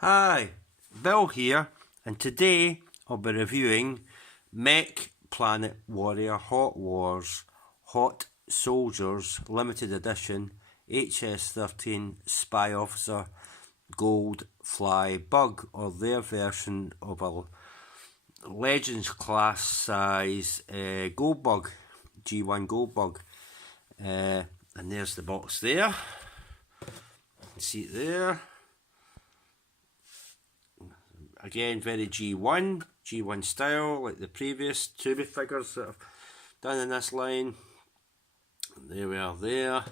Hi, Bill here, and today I'll be reviewing Mech Planet Warrior Hot Wars Hot Soldiers Limited Edition HS13 Spy Officer Gold Fly Bug, or their version of a Legends class size Goldbug, G1 Goldbug. And there's the box there. You can see it there. Again, very G1 style, like the previous two figures that I've done in this line. There we are there.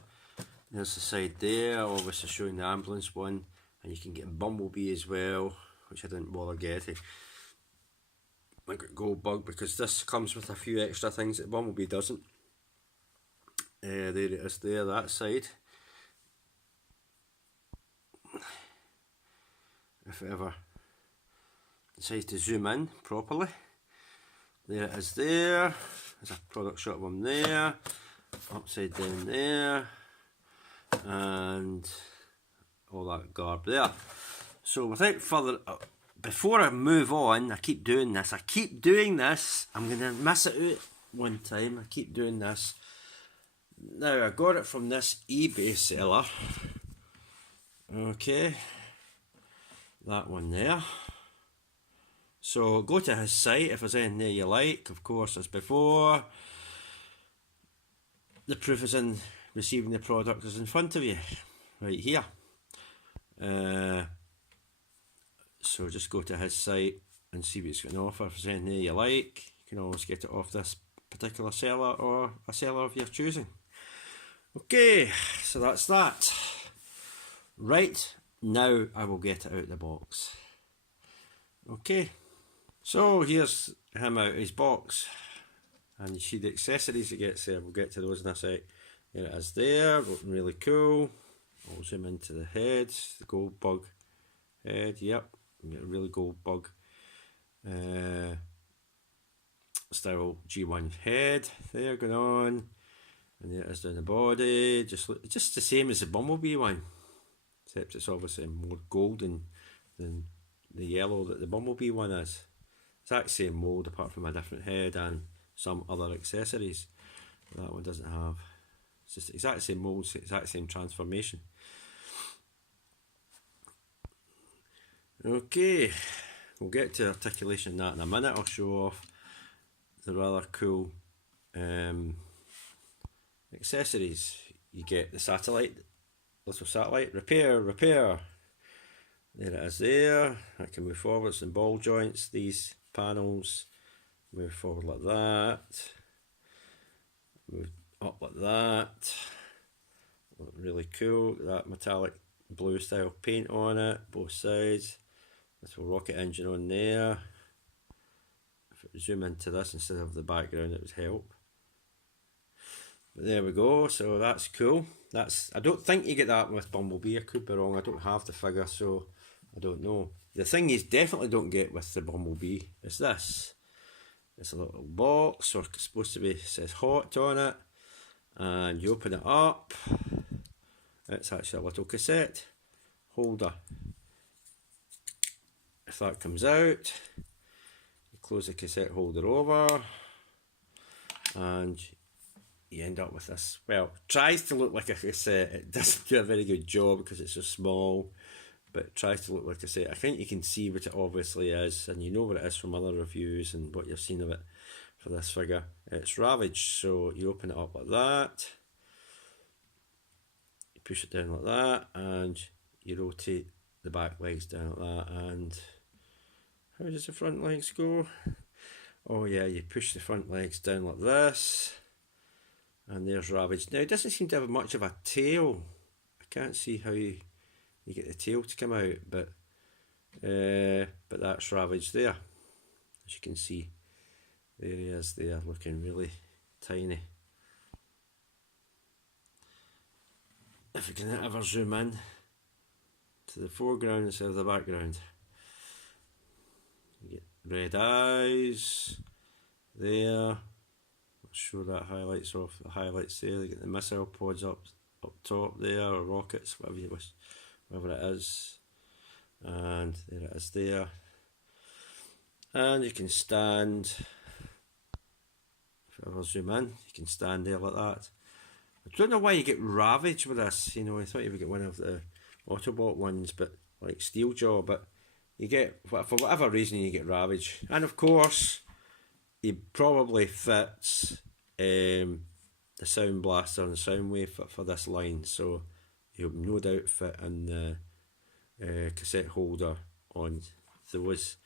There's the side there, obviously showing the ambulance one. And you can get Bumblebee as well, which I didn't bother getting. I got Goldbug because this comes with a few extra things that Bumblebee doesn't. There it is there, that side. If it ever decides to zoom in properly. There it is there. There's a product shot of him there. Upside down there. And all that garb there. So without further before I move on, I keep doing this. I'm going to miss it out one time. I keep doing this. Now I got it from this eBay seller. Okay. That one there. So go to his site if there's anything there you like, of course, as before. The proof is in receiving the product is in front of you, right here. So just go to his site and see what he's got to offer. If there's anything there you like, you can always get it off this particular seller or a seller of your choosing. Okay, so that's that. Right, now I will get it out of the box. Okay. So here's him out of his box, and you see the accessories he gets there. We'll get to those in a sec. There it is there, looking really cool. I'll zoom into the head, the Goldbug head, yep, you get a really Goldbug style G1 head there going on, and there it is down the body, just the same as the Bumblebee one, except it's obviously more golden than the yellow that the Bumblebee one is. Exact same mould apart from a different head and some other accessories that one doesn't have. It's just the exact same mould, exact same transformation. Okay, we'll get to articulation and that in a minute. I'll show off the rather cool accessories. You get the satellite, little satellite, repair. There it is there. I can move forwards and ball joints. These panels move forward like that, move up like that. Look really cool. That metallic blue style paint on it, both sides. Little rocket engine on there. If I zoom into this instead of the background, it would help. But there we go. So that's cool. I don't think you get that with Bumblebee. I could be wrong. I don't have the figure, so I don't know. The thing you definitely don't get with the Bumblebee is this. It's a little box, or it's supposed to be, it says hot on it, and you open it up. It's actually a little cassette holder. If that comes out, you close the cassette holder over, and you end up with this. Well, it tries to look like a cassette. It doesn't do a very good job because it's so small. But it tries to look like I say. I think you can see what it obviously is, and you know what it is from other reviews and what you've seen of it for this figure. It's Ravaged, so you open it up like that, you push it down like that, and you rotate the back legs down like that. And how does the front legs go? Oh yeah, you push the front legs down like this, and there's Ravaged. Now it doesn't seem to have much of a tail. I can't see how you get the tail to come out, but that's Ravaged there. As you can see, there he is there, looking really tiny. If we can ever zoom in to the foreground instead of the background, you get red eyes there. I'll show that highlights off. The highlights there. You get the missile pods up top there, or rockets, whatever you wish. Whatever it is, and there it is there. And you can stand, if I ever zoom in, you can stand there like that. I don't know why you get Ravage with this, you know, I thought you would get one of the Autobot ones, but like Steeljaw, but you get, for whatever reason, you get Ravage. And of course, he probably fits the Sound Blaster and Soundwave for this line, so he'll no doubt fit in the cassette holder on those.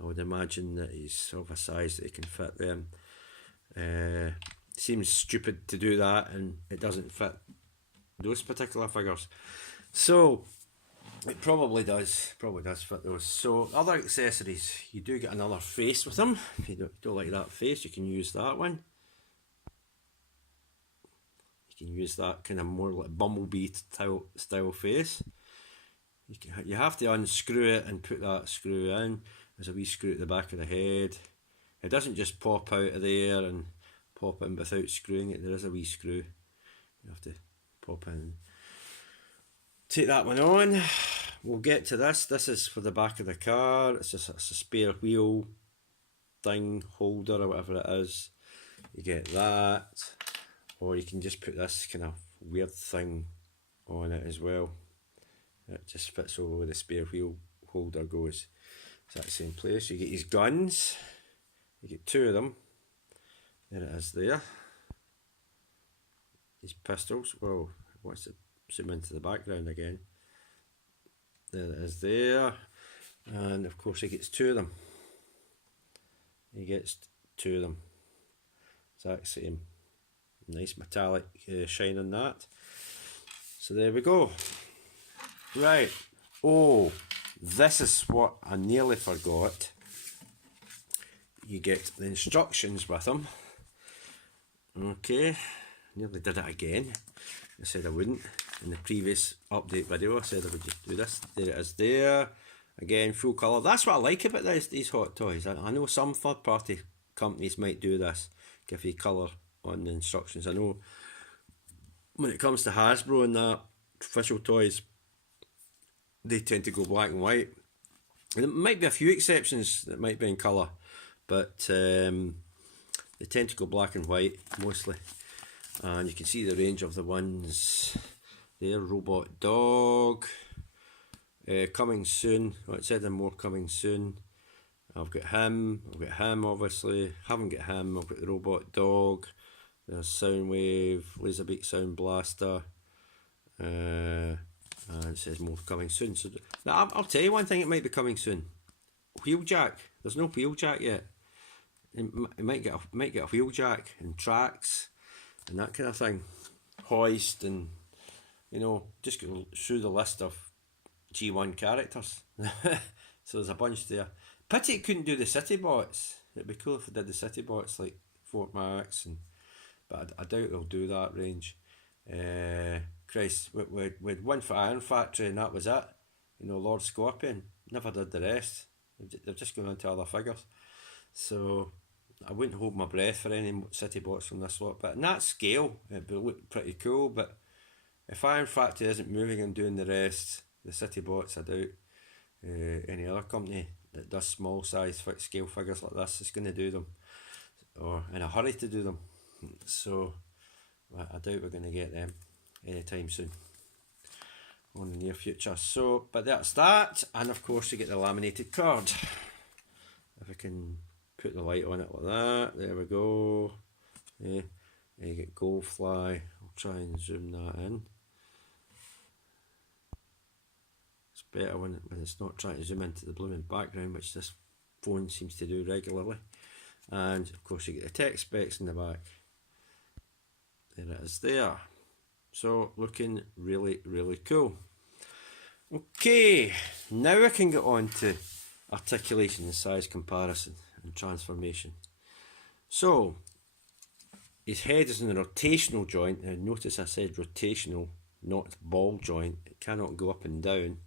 I would imagine that he's of a size that he can fit them. Seems stupid to do that, and it doesn't fit those particular figures. So it probably does fit those. So other accessories, you do get another face with them. If you don't like that face, you can use that one. You can use that kind of more like Bumblebee style face. You have to unscrew it and put that screw in. There's a wee screw at the back of the head. It doesn't just pop out of there and pop in without screwing it. There is a wee screw. You have to pop in. Take that one on. We'll get to this. This is for the back of the car. It's a spare wheel thing, holder or whatever it is. You get that. Or you can just put this kind of weird thing on it as well. It just fits over where the spare wheel holder goes. It's at the same place. You get his guns. You get two of them. There it is there. His pistols. Well, what's it? Zoom into the background again. There it is there. And of course he gets two of them. He gets two of them. Exact same. Nice metallic shine on that. So there we go. Right. Oh, this is what I nearly forgot. You get the instructions with them. Okay. Nearly did it again. I said I wouldn't. In the previous update video I said I would just do this. There it is there. Again, full colour. That's what I like about these Hot Toys. I know some third party companies might do this. Give you colour on the instructions. I know when it comes to Hasbro and that, official toys, they tend to go black and white. And there might be a few exceptions that might be in colour, but they tend to go black and white mostly. And you can see the range of the ones there. Robot Dog, coming soon. Oh, it said there more coming soon. I've got him obviously. Haven't got him. I've got the Robot Dog. There's Soundwave, Laserbeak Sound Blaster, and it says more coming soon. So I'll tell you one thing, it might be coming soon. Wheeljack. There's no wheeljack yet. It might get a wheeljack and tracks and that kind of thing. Hoist, and you know, just go through the list of G1 characters. So there's a bunch there. Pity it couldn't do the city bots. It'd be cool if it did the city bots like Fort Max, but I doubt they'll do that range. Christ, we had one for Iron Factory and that was it. You know, Lord Scorpion never did the rest. They've just gone on to other figures. So I wouldn't hold my breath for any city bots from this lot. But in that scale, it would look pretty cool. But if Iron Factory isn't moving and doing the rest, the city bots, I doubt any other company that does small size scale figures like this is going to do them, or in a hurry to do them. So I doubt we're going to get them anytime soon, or in the near future. So, but that's that, and of course you get the laminated card. If I can put the light on it like that, there we go. Yeah, and you get Goldfly. I'll try and zoom that in. It's better when it's not trying to zoom into the blooming background, which this phone seems to do regularly. And of course you get the text specs in the back. There it is there. So looking really, really cool. Okay, now I can get on to articulation and size comparison and transformation. So his head is in a rotational joint. Now notice I said rotational, not ball joint. It cannot go up and down.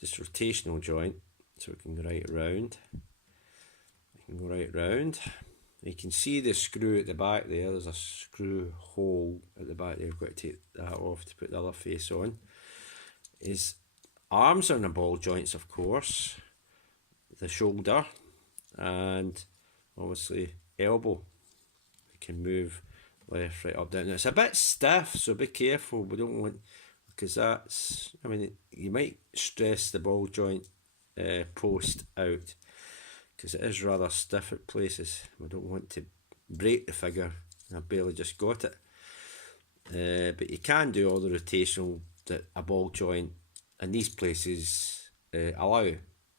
Just rotational joint. So it can go right around. It can go right round. You can see the screw at the back there. There's a screw hole at the back there. I've got to take that off to put the other face on. His arms on the ball joints, of course, the shoulder, and obviously elbow. You can move left, right, up, down. It's a bit stiff, so be careful. We don't want, because that's, I mean, you might stress the ball joint post out, because it is rather stiff at places. We don't want to break the figure. I barely just got it. But you can do all the rotational that a ball joint in these places allow.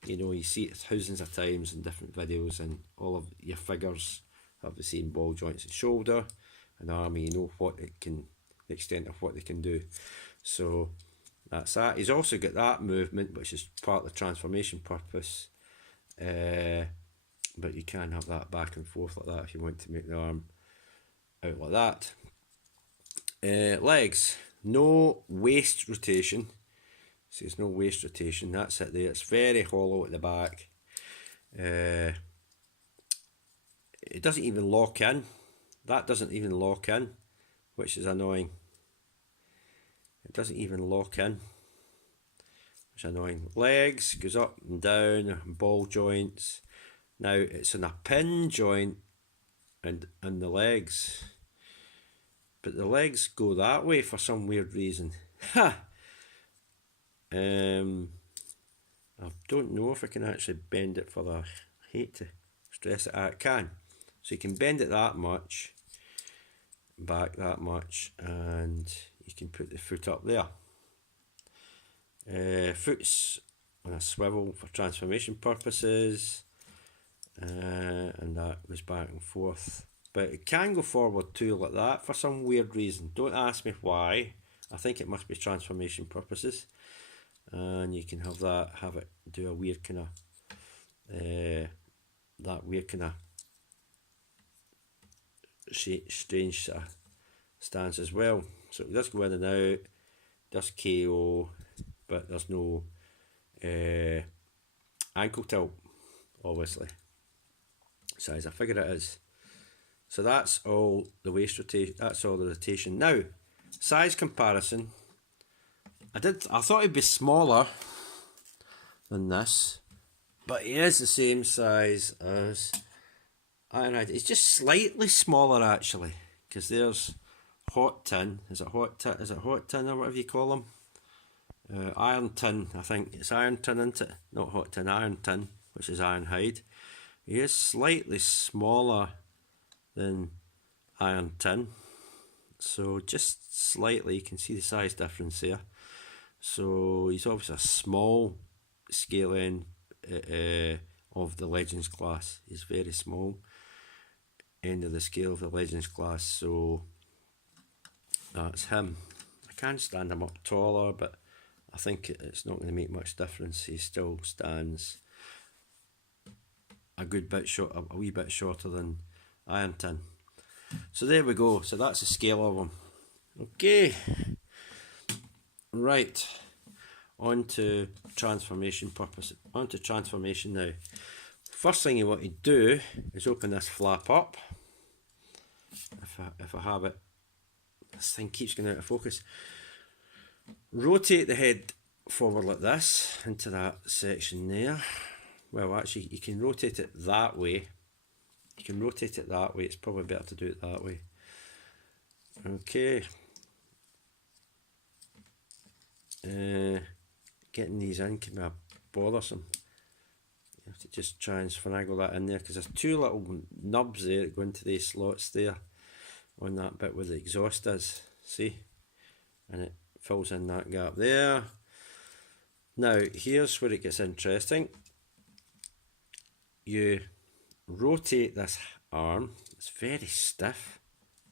You know, you see it thousands of times in different videos, and all of your figures have the same ball joints and shoulder and arm. You know what it can, the extent of what they can do. So that's that. He's also got that movement, which is part of the transformation purpose. But you can have that back and forth like that if you want to make the arm out like that. Legs, no waist rotation. So there's no waist rotation. That's it there. It's very hollow at the back. It doesn't even lock in. That doesn't even lock in, which is annoying. It doesn't even lock in, which is annoying. Legs goes up and down, ball joints. Now it's in a pin joint and the legs, but the legs go that way for some weird reason. Ha! I don't know if I can actually bend it further. I hate to stress it. I can. So you can bend it that much, back that much, and you can put the foot up there. Foot's on a swivel for transformation purposes, and that goes back and forth. But it can go forward too like that for some weird reason. Don't ask me why. I think it must be transformation purposes. And you can have that, have it do a weird kind of, that weird kind of strange sort of stance as well. So it does go in and out, does KO, but there's no ankle tilt, obviously. So as I figure it is. So that's all the waist rotation, that's all the rotation. Now, size comparison. I thought he'd be smaller than this, but he is the same size as Ironhide. It's just slightly smaller actually, because there's Hot Tin. Is it Hot Tin? Is it Hot Tin or whatever you call them? Iron Tin, I think it's Iron Tin, isn't it? Not Hot Tin, Iron Tin, which is Ironhide. He is slightly smaller than Iron Tin, so just slightly. You can see the size difference there. So he's obviously a small scale end of the Legends class. He's very small end of the scale of the Legends class, so that's him. I can stand him up taller, but I think it's not going to make much difference. He still stands a good bit short, a wee bit shorter than Iron Tin. So there we go. So that's the scale of him. Okay. Right, on to transformation purpose. On to transformation now. First thing you want to do is open this flap up. If I have it, this thing keeps going out of focus. Rotate the head forward like this into that section there. Well, actually, you can rotate it that way. You can rotate it that way. It's probably better to do it that way. Okay. Getting these in can be bothersome. You have to just try and finagle that in there, because there's two little nubs there that go into these slots there on that bit where the exhaust is. See? And it fills in that gap there. Now here's where it gets interesting. You rotate this arm. It's very stiff.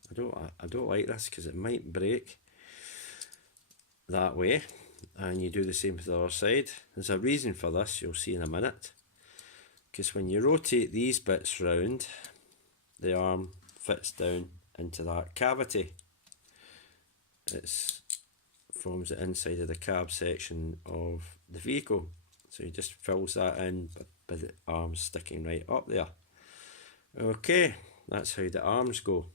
I don't like this because it might break that way, and you do the same for the other side. There's a reason for this, you'll see in a minute, because when you rotate these bits round, the arm fits down into that cavity. It forms the inside of the cab section of the vehicle, so he just fills that in by the arms sticking right up there. Okay, that's how the arms go.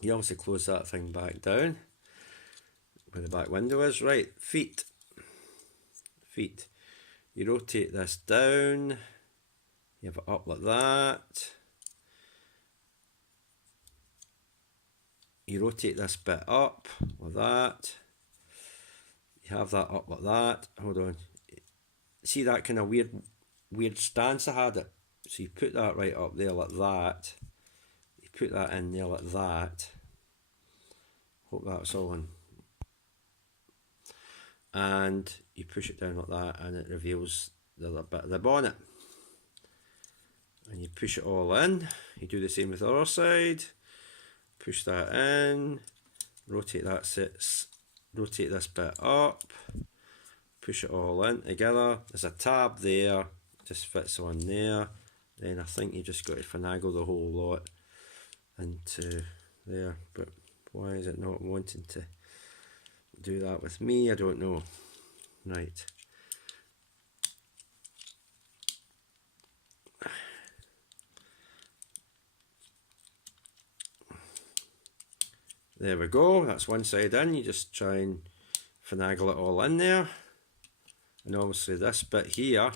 You also close that thing back down where the back window is. Right, feet. feet. You rotate this down, you have it up like that. You rotate this bit up like that. You have that up like that. Hold on. See that kind of weird stance I had it? So you put that right up there like that. You put that in there like that. Hope that's all in. And you push it down like that and it reveals the other bit of the bonnet. And you push it all in. You do the same with the other side. Push that in. Rotate rotate this bit up. Push it all in together. There's a tab there. Just fits on there. Then I think you just got to finagle the whole lot into there. But why is it not wanting to do that with me? I don't know. Right. There we go. That's one side in. You just try and finagle it all in there. And obviously this bit here,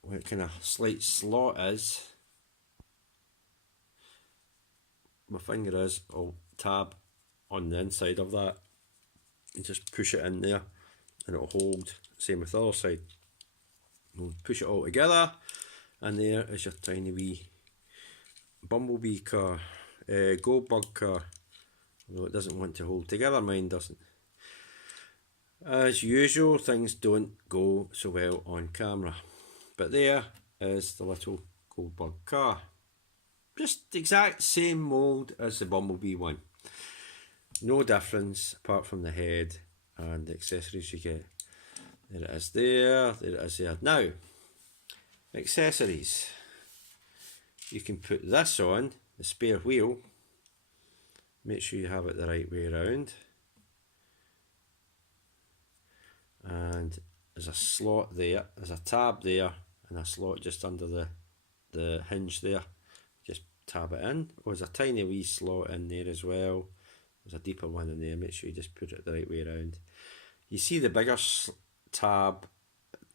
where kind of slight slot is, my finger is, I'll tab on the inside of that and just push it in there and it'll hold. Same with the other side. We'll push it all together and there is your tiny wee bumblebee car, Goldbug car. Although it doesn't want to hold together, mine doesn't. As usual, things don't go so well on camera. But there is the little Goldbug car. Just the exact same mould as the Bumblebee one. No difference apart from the head and the accessories you get. There it is there, there it is there. Now, accessories. You can put this on, the spare wheel. Make sure you have it the right way around. And there's a slot there, there's a tab there, and a slot just under the hinge there. Just tab it in. Oh, there's a tiny wee slot in there as well. There's a deeper one in there. Make sure you just put it the right way around. You see the bigger tab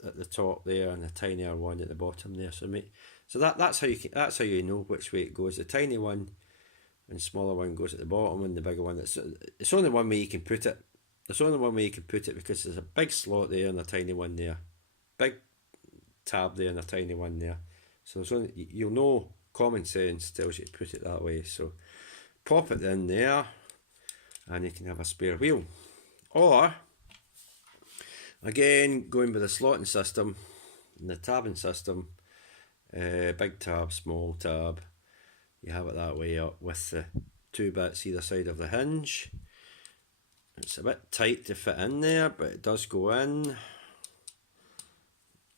at the top there, and the tinier one at the bottom there. So that's how you know which way it goes. The tiny one and smaller one goes at the bottom, and the bigger one. It's only one way you can put it. There's only one way you can put it because there's a big slot there and a tiny one there. Big tab there and a tiny one there. So there's only, you'll know, common sense tells you to put it that way. So pop it in there and you can have a spare wheel. Or, again, going with the slotting system and the tabbing system, big tab, small tab, you have it that way up with the two bits either side of the hinge. It's a bit tight to fit in there, but it does go in.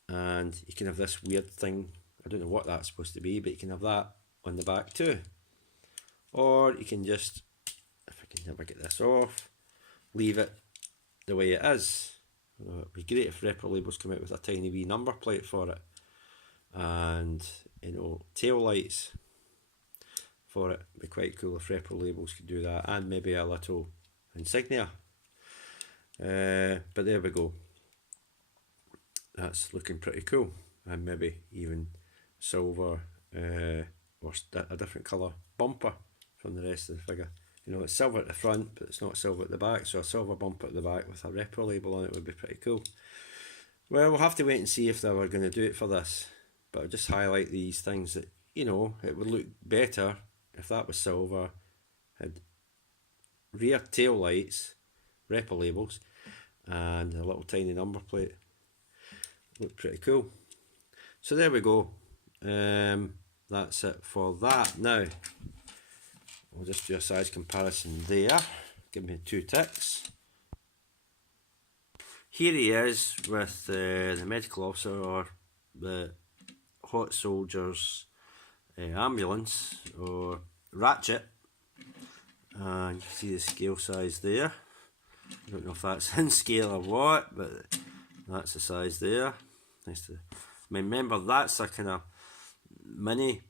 And you can have this weird thing, I don't know what that's supposed to be, but you can have that on the back too. Or you can just, if I can never get this off, leave it the way it is. It'd be great if Repro Labels come out with a tiny wee number plate for it. And, you know, tail lights for it. It'd be quite cool if Repro Labels could do that. And maybe a little insignia. But there we go. That's looking pretty cool. And maybe even silver or a different colour bumper from the rest of the figure. You know, it's silver at the front, but it's not silver at the back, so a silver bumper at the back with a Repro label on it would be pretty cool. Well, we'll have to wait and see if they were going to do it for this, but I'll just highlight these things that, you know, it would look better if that was silver, had rear tail lights, Repro labels, and a little tiny number plate. Look pretty cool. So there we go. That's it for that. Now, we'll just do a size comparison there. Give me 2 ticks. Here he is with the medical officer or the hot soldiers ambulance or ratchet. And you can see the scale size there. I don't know if that's in scale or what, but that's the size there. Nice to remember that's a kind of mini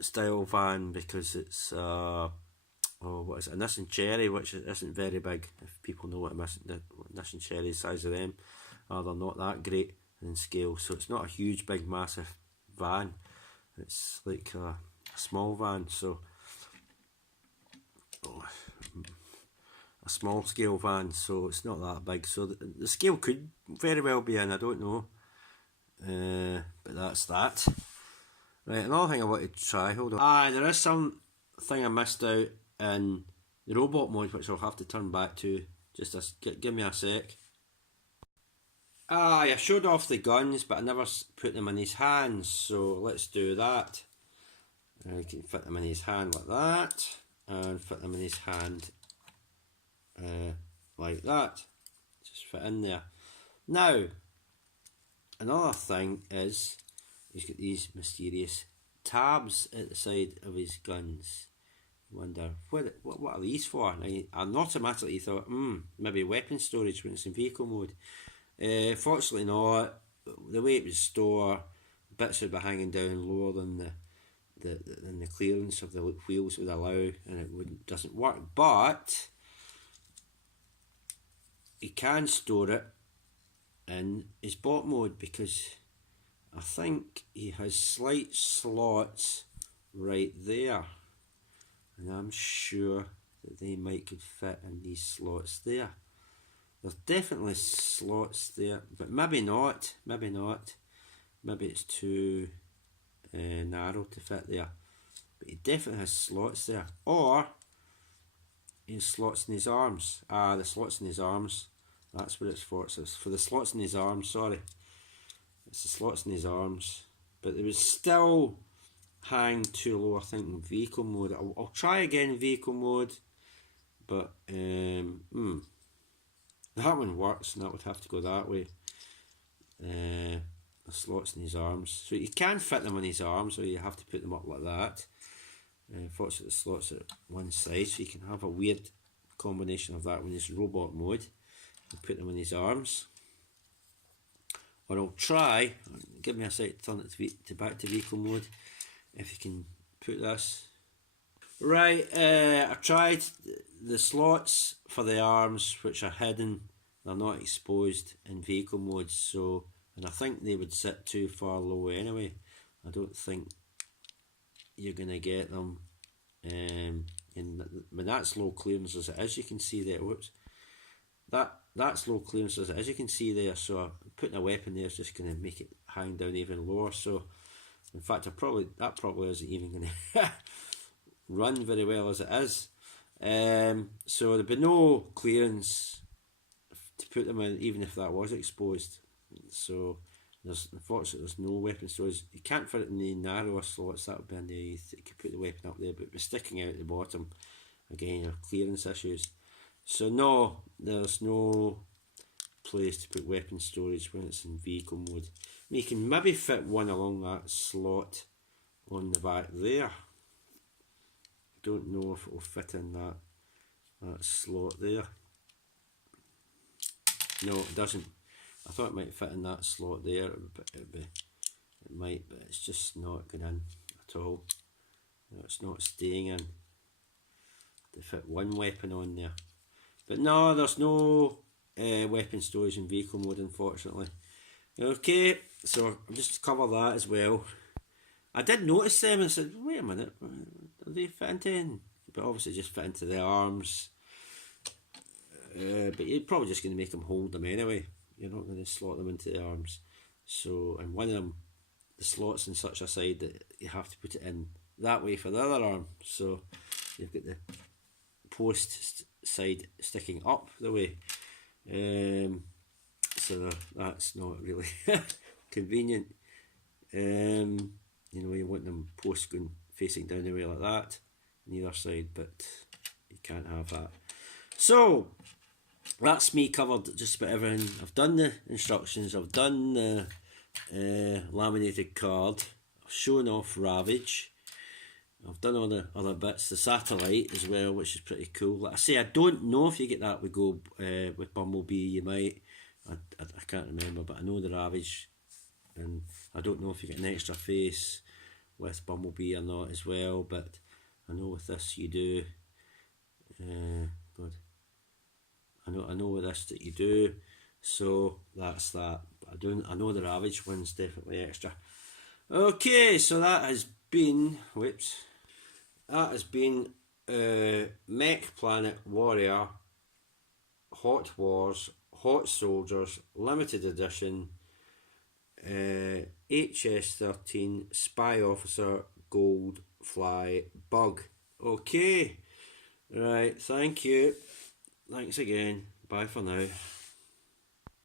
style van because it's what is it, a Nissan Cherry, which isn't very big. If people know what a Nissan Cherry size of them, or they're not that great in scale. So it's not a huge, big, massive van. It's like a small van, so a small scale van, so it's not that big. So the scale could very well be in, I don't know. But that's that. Right, another thing I want to try, hold on. There is something I missed out in the robot mode, which I'll have to turn back to. Just give me a sec. I showed off the guns, but I never put them in his hands, so let's do that. You can fit them in his hand like that, and fit them in his hand like that. Just fit in there. Now, another thing is, he's got these mysterious tabs at the side of his guns. I wonder, what are these for? Now, I automatically thought, maybe weapon storage when it's in vehicle mode. Fortunately not. The way it was stored, bits would be hanging down lower than the clearance of the wheels would allow, and it doesn't work. But he can store it in his bot mode, because I think he has slight slots right there, and I'm sure that they might could fit in these slots there. There's definitely slots there, but maybe not. Maybe it's too narrow to fit there. But he definitely has slots there. Or he has slots in his arms. The slots in his arms. That's what it's for. So it's for the slots in his arms, sorry. It's the slots in his arms. But it would still hang too low, I think, in vehicle mode. I'll try again in vehicle mode. But that one works, and that would have to go that way. The slots in his arms. So you can fit them on his arms, or you have to put them up like that. Fortunately, the slots at one side, so you can have a weird combination of that when it's robot mode. You put them on his arms. Or I'll try, give me a sec to turn it to back to vehicle mode, if you can put this. Right, I tried the slots for the arms, which are hidden. They're not exposed in vehicle mode, so, and I think they would sit too far low anyway. I don't think you're going to get them when that's low clearance as it is. You can see there, whoops, that's low clearance as it is, you can see there, so putting a weapon there is just going to make it hang down even lower. So in fact, that probably isn't even going to run very well as it is. So there'd be no clearance to put them in, even if that was exposed. So unfortunately there's no weapon storage. You can't fit it in the narrower slots, that would be underneath. You could put the weapon up there, but it was sticking out at the bottom. Again, your clearance issues. So no, there's no place to put weapon storage when it's in vehicle mode. You can maybe fit one along that slot on the back there. Don't know if it will fit in that slot there. No, it doesn't. I thought it might fit in that slot there. It might, but it's just not going in at all. No, it's not staying in. To fit one weapon on there. But no, there's no weapon storage in vehicle mode, unfortunately. Okay, so I'll just cover that as well. I did notice them and said, wait a minute, are they fit into? But obviously just fit into the arms. But you're probably just going to make them hold them anyway. You're not going to slot them into the arms. So, and one of them, the slots in such a side that you have to put it in that way for the other arm. So you've got the post side sticking up the way. So that's not really convenient. You know, you want them posts going facing down the way like that on either side, but you can't have that. So that's me covered just about everything. I've done the instructions, I've done the laminated card, I've shown off Ravage, I've done all the other bits, the satellite as well, which is pretty cool. Like I say, I don't know if you get that with Bumblebee. You might, I can't remember, but I know the Ravage, and I don't know if you get an extra face with Bumblebee or not as well, but I know with this you do. God, I know with this that you do. So that's that. I know the Ravage one's definitely extra. Okay, so that has been Mech Planet Warrior Hot Wars Hot Soldiers Limited Edition HS13 Spy Officer Gold Fly Bug. Okay, right, thank you. Thanks again. Bye for now.